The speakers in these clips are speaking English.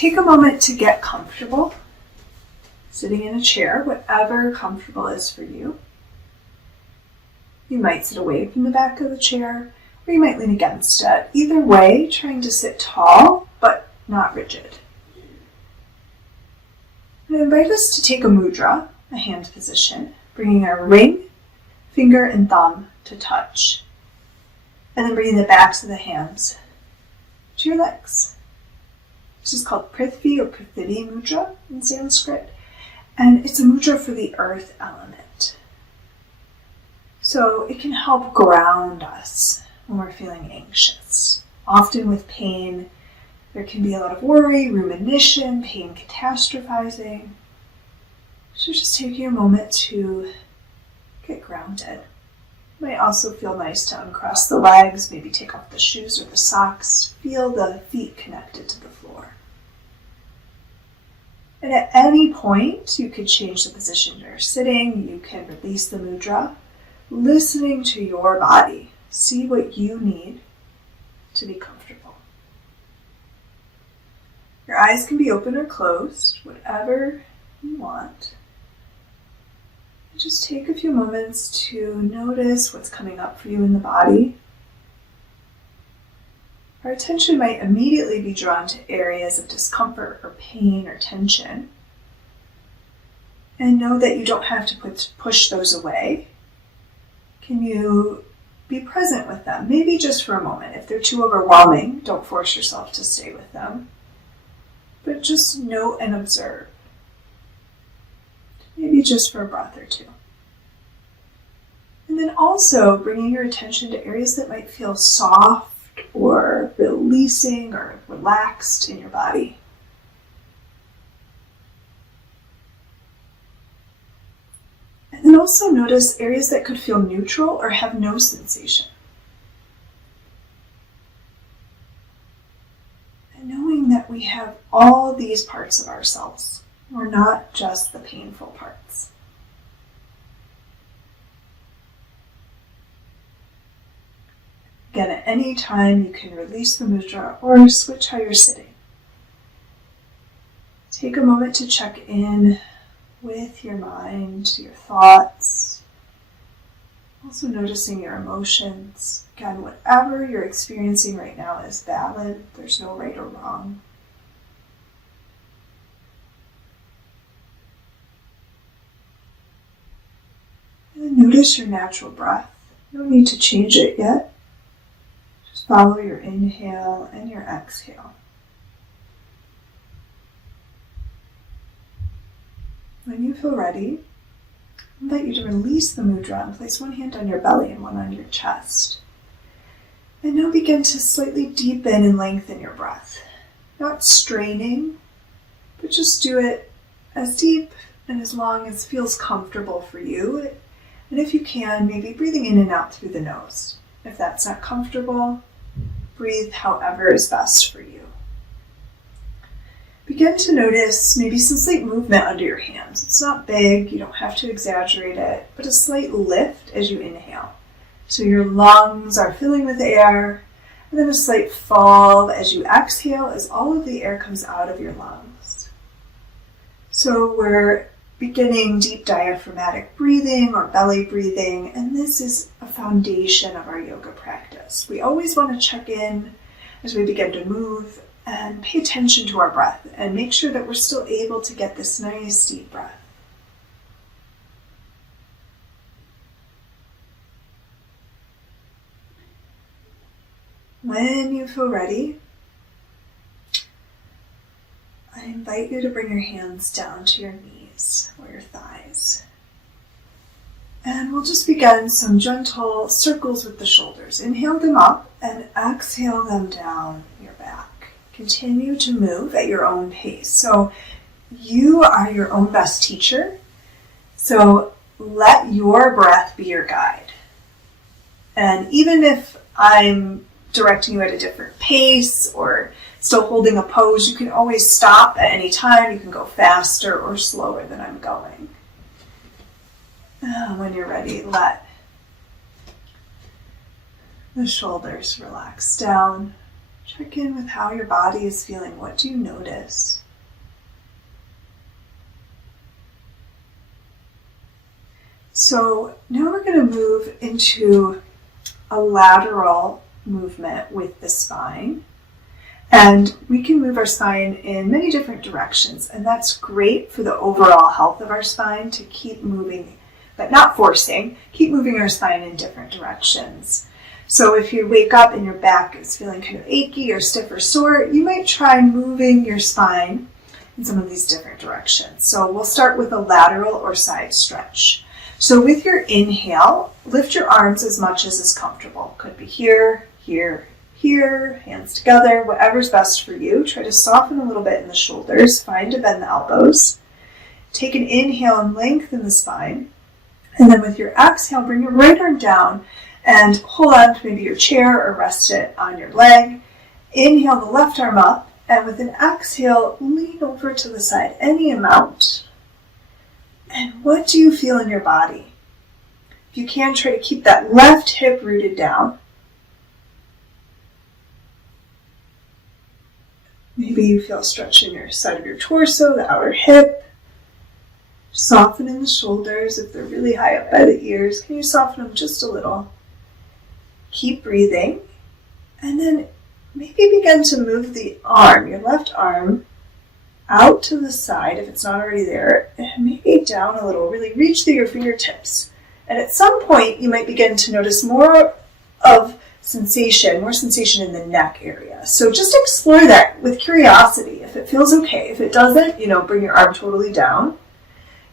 take a moment to get comfortable, sitting in a chair, whatever comfortable is for you. You might sit away from the back of the chair, or you might lean against it. Either way, trying to sit tall, but not rigid. I invite us to take a mudra, a hand position, bringing our ring, finger, and thumb to touch. And then bringing the backs of the hands to your legs. This is called Prithvi or Prithvi mudra in Sanskrit. And it's a mudra for the earth element. So it can help ground us when we're feeling anxious. Often with pain, there can be a lot of worry, rumination, pain catastrophizing. So just taking a moment to get grounded. It might also feel nice to uncross the legs, maybe take off the shoes or the socks. Feel the feet connected to the floor. And at any point, you could change the position you're sitting. You can release the mudra, listening to your body. See what you need to be comfortable. Your eyes can be open or closed, whatever you want. And just take a few moments to notice what's coming up for you in the body. Our attention might immediately be drawn to areas of discomfort or pain or tension. And know that you don't have to push those away. Can you be present with them? Maybe just for a moment. If they're too overwhelming, don't force yourself to stay with them. But just note and observe. Maybe just for a breath or two. And then also bringing your attention to areas that might feel soft or releasing or relaxed in your body. And then also notice areas that could feel neutral or have no sensation. And knowing that we have all these parts of ourselves. We're not just the painful parts. Again, at any time you can release the mudra or switch how you're sitting. Take a moment to check in with your mind, your thoughts. Also noticing your emotions. Again, whatever you're experiencing right now is valid. There's no right or wrong. And then notice your natural breath. No need to change it yet. Just follow your inhale and your exhale. When you feel ready, I invite you to release the mudra and place one hand on your belly and one on your chest. And now begin to slightly deepen and lengthen your breath. Not straining, but just do it as deep and as long as feels comfortable for you. And if you can, maybe breathing in and out through the nose. If that's not comfortable, breathe however is best for you. Begin to notice maybe some slight movement under your hands. It's not big, you don't have to exaggerate it, but a slight lift as you inhale. So your lungs are filling with air, and then a slight fall as you exhale as all of the air comes out of your lungs. So we're beginning deep diaphragmatic breathing or belly breathing, and this is a foundation of our yoga practice. We always want to check in as we begin to move and pay attention to our breath and make sure that we're still able to get this nice deep breath. When you feel ready, I invite you to bring your hands down to your knees or your thighs. And we'll just begin some gentle circles with the shoulders. Inhale them up and exhale them down your back. Continue to move at your own pace. So you are your own best teacher. So let your breath be your guide. And even if I'm directing you at a different pace or still holding a pose, you can always stop at any time. You can go faster or slower than I'm going. When you're ready, let the shoulders relax down. Check in with how your body is feeling. What do you notice? So now we're going to move into a lateral movement with the spine. And we can move our spine in many different directions. And that's great for the overall health of our spine, to keep moving, but not forcing, keep moving our spine in different directions. So if you wake up and your back is feeling kind of achy or stiff or sore, you might try moving your spine in some of these different directions. So we'll start with a lateral or side stretch. So with your inhale, lift your arms as much as is comfortable. Could be here, here, here, hands together, whatever's best for you. Try to soften a little bit in the shoulders, find to bend the elbows. Take an inhale and lengthen the spine. And then with your exhale, bring your right arm down and hold on to maybe your chair or rest it on your leg. Inhale the left arm up, and with an exhale, lean over to the side, any amount. And what do you feel in your body? If you can, try to keep that left hip rooted down. Maybe you feel a stretch in your side of your torso, the outer hip. Soften in the shoulders if they're really high up by the ears. Can you soften them just a little? Keep breathing, and then maybe begin to move the arm, your left arm, out to the side if it's not already there, and maybe down a little. Really reach through your fingertips. And at some point, you might begin to notice more sensation in the neck area. So just explore that with curiosity. If it feels okay, if it doesn't, bring your arm totally down.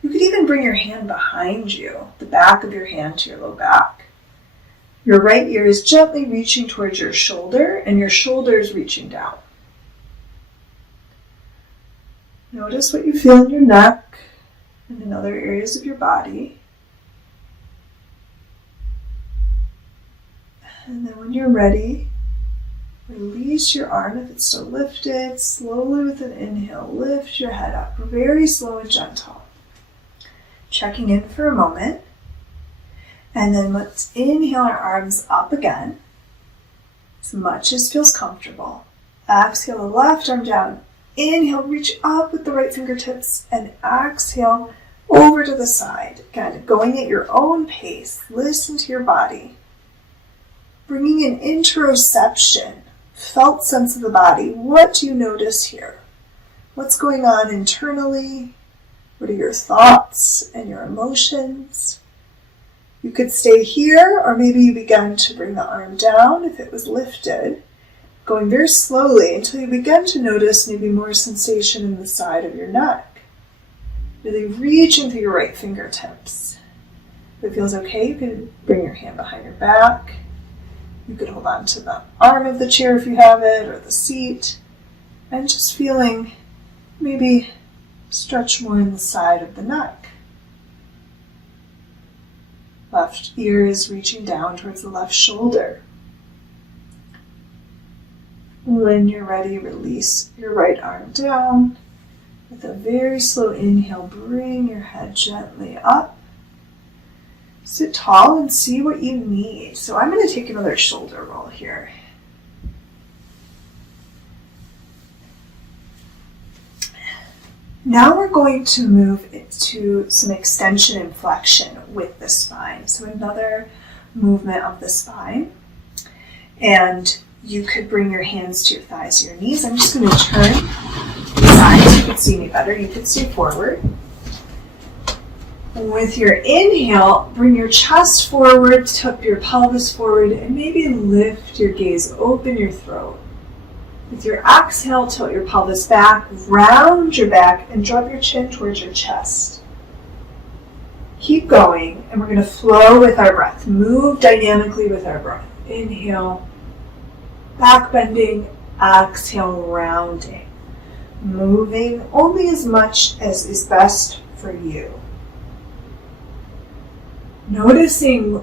You could even bring your hand behind you, the back of your hand to your low back. Your right ear is gently reaching towards your shoulder, and your shoulder is reaching down. Notice what you feel in your neck and in other areas of your body. And then when you're ready, release your arm if it's still lifted. Slowly with an inhale, lift your head up, very slow and gentle. Checking in for a moment. And then let's inhale our arms up again, as much as feels comfortable. Exhale the left arm down. Inhale, reach up with the right fingertips, and exhale over to the side. Kind of going at your own pace. Listen to your body. Bringing in interoception, felt sense of the body. What do you notice here? What's going on internally? What are your thoughts and your emotions? You could stay here, or maybe you began to bring the arm down if it was lifted, going very slowly until you begin to notice maybe more sensation in the side of your neck. Really reaching through your right fingertips. If it feels okay, you can bring your hand behind your back. You could hold on to the arm of the chair if you have it, or the seat, and just feeling maybe stretch more in the side of the neck. Left ear is reaching down towards the left shoulder. When you're ready, release your right arm down. With a very slow inhale, bring your head gently up. Sit tall and see what you need. So I'm going to take another shoulder roll here. Now we're going to move into some extension and flexion with the spine. So another movement of the spine. And you could bring your hands to your thighs or your knees. I'm just going to turn the side so you can see me better. You could stay forward. With your inhale, bring your chest forward, tip your pelvis forward, and maybe lift your gaze, open your throat. With your exhale, tilt your pelvis back, round your back, and drop your chin towards your chest. Keep going, and we're going to flow with our breath. Move dynamically with our breath. Inhale, back bending, exhale, rounding. Moving only as much as is best for you. Noticing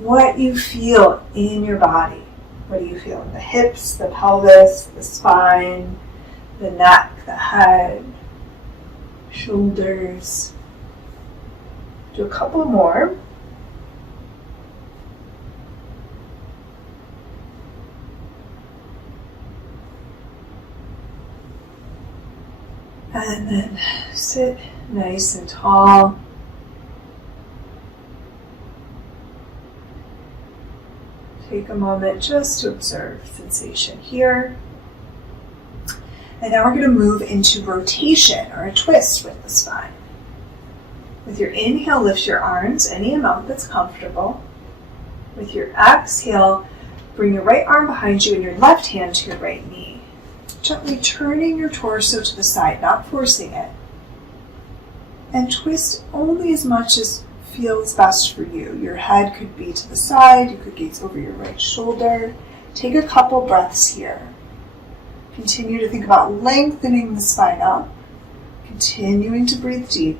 what you feel in your body. What do you feel in the hips, the pelvis, the spine, the neck, the head, shoulders? Do a couple more. And then sit nice and tall. Take a moment just to observe sensation here. And now we're going to move into rotation or a twist with the spine. With your inhale, lift your arms any amount that's comfortable. With your exhale, bring your right arm behind you and your left hand to your right knee. Gently turning your torso to the side, not forcing it. And twist only as much as feels best for you. Your head could be to the side, you could gaze over your right shoulder. Take a couple breaths here. Continue to think about lengthening the spine up, continuing to breathe deep.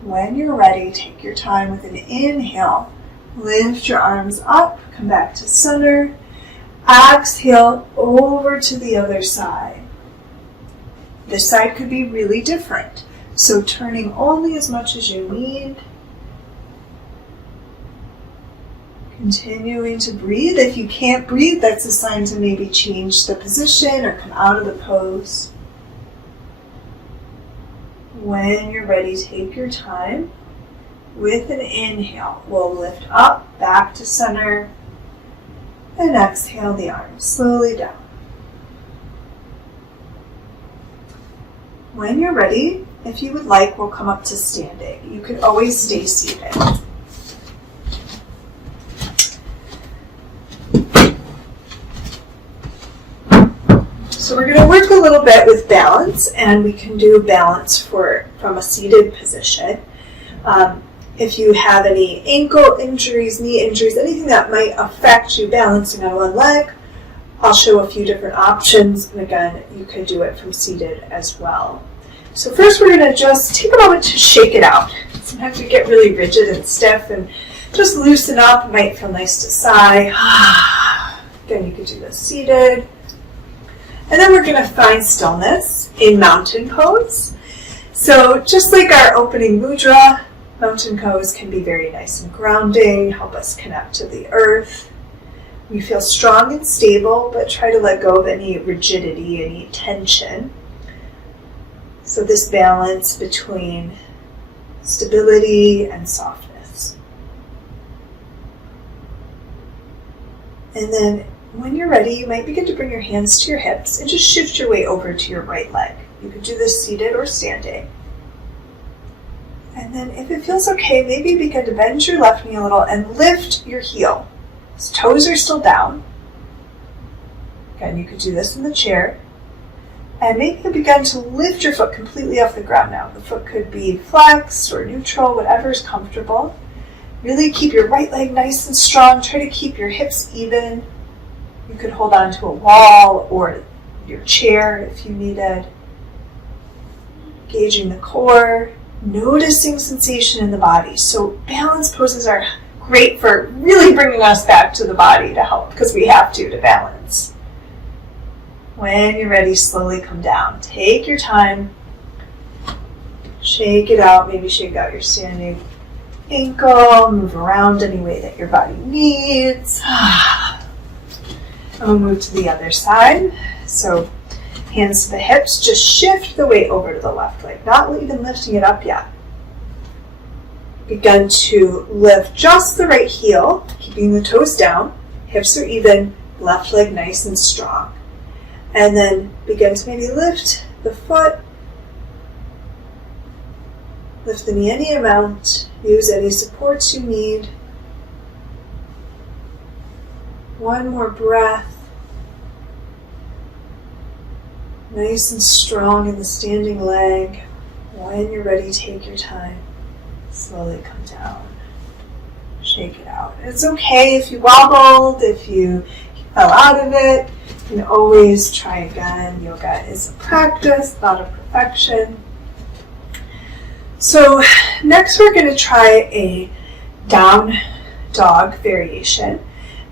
When you're ready, take your time with an inhale. Lift your arms up, come back to center. Exhale over to the other side. This side could be really different. So turning only as much as you need. Continuing to breathe. If you can't breathe, that's a sign to maybe change the position or come out of the pose. When you're ready, take your time. With an inhale, we'll lift up, back to center, and exhale the arms slowly down. When you're ready, if you would like, we'll come up to standing. You can always stay seated. So we're going to work a little bit with balance, and we can do balance from a seated position. If you have any ankle injuries, knee injuries, anything that might affect you balancing on one leg, I'll show a few different options. And again, you can do it from seated as well. So first we're going to just take a moment to shake it out. Sometimes we get really rigid and stiff, and just loosen up. It might feel nice to sigh. Again, you could do this seated. And then we're going to find stillness in mountain pose. So just like our opening mudra, mountain pose can be very nice and grounding, help us connect to the earth. We feel strong and stable, but try to let go of any rigidity, any tension. So this balance between stability and softness. And then when you're ready, you might begin to bring your hands to your hips and just shift your way over to your right leg. You can do this seated or standing. And then if it feels okay, maybe begin to bend your left knee a little and lift your heel. His toes are still down. Again, you could do this in the chair. And maybe you begin to lift your foot completely off the ground now. The foot could be flexed or neutral, whatever is comfortable. Really keep your right leg nice and strong. Try to keep your hips even. You could hold on to a wall or your chair if you needed. Engaging the core. Noticing sensation in the body. So balance poses are great for really bringing us back to the body to help, because we have to balance. When you're ready, slowly come down. Take your time. Shake it out. Maybe shake out your standing ankle. Move around any way that your body needs. And we'll move to the other side. So hands to the hips, just shift the weight over to the left leg, not even lifting it up yet. Begin to lift just the right heel, keeping the toes down, hips are even, left leg nice and strong. And then begin to maybe lift the foot, lift the knee any amount, use any supports you need. One more breath. Nice and strong in the standing leg. When you're ready, take your time. Slowly come down. Shake it out. It's okay if you wobbled, if you fell out of it. You can always try again. Yoga is a practice, not a perfection. So next we're going to try a down dog variation.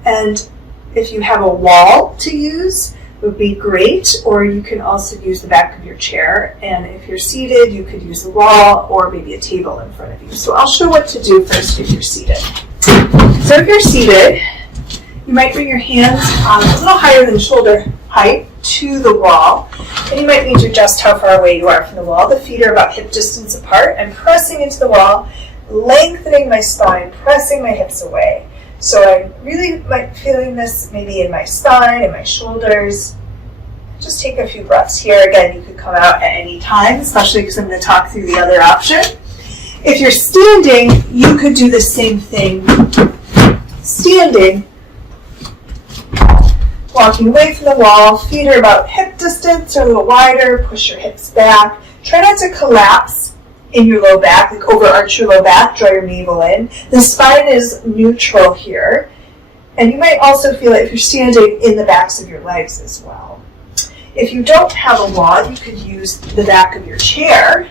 And if you have a wall to use, would be great, or you can also use the back of your chair, and if you're seated you could use the wall or maybe a table in front of you. So I'll show what to do first if you're seated. So if you're seated, you might bring your hands a little higher than shoulder height to the wall. And you might need to adjust how far away you are from the wall. The feet are about hip distance apart. I'm pressing into the wall, lengthening my spine, pressing my hips away. So I really might be feeling this maybe in my spine and my shoulders. Just take a few breaths here. Again, you could come out at any time, especially because I'm going to talk through the other option. If you're standing, you could do the same thing. Standing, walking away from the wall, feet are about hip distance or a little wider, push your hips back. Try not to collapse in your low back, like overarch your low back, draw your navel in. The spine is neutral here. And you might also feel it if you're standing in the backs of your legs as well. If you don't have a wall, you could use the back of your chair.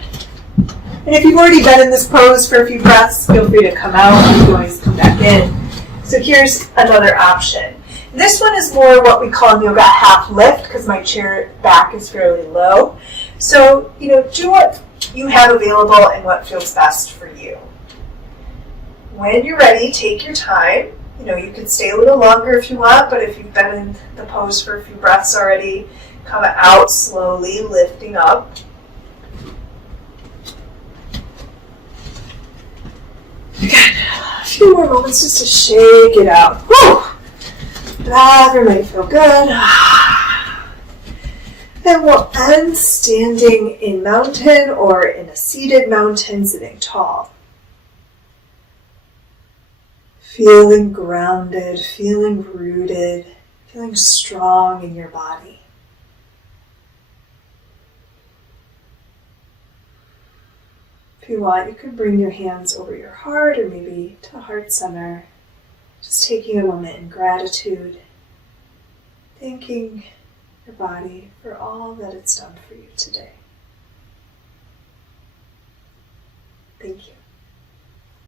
And if you've already been in this pose for a few breaths, feel free to come out. You can always come back in. So here's another option. This one is more what we call in yoga half lift because my chair back is fairly low. So, do what you have available and what feels best for you. When you're ready, take your time. You could stay a little longer if you want, but if you've been in the pose for a few breaths already, come out slowly, lifting up. Again, a few more moments just to shake it out. Whew! That might feel good. And we'll end standing in mountain or in a seated mountain, sitting tall. Feeling grounded, feeling rooted, feeling strong in your body. If you want, you could bring your hands over your heart or maybe to heart center. Just taking a moment in gratitude, thanking your body for all that it's done for you today. Thank you.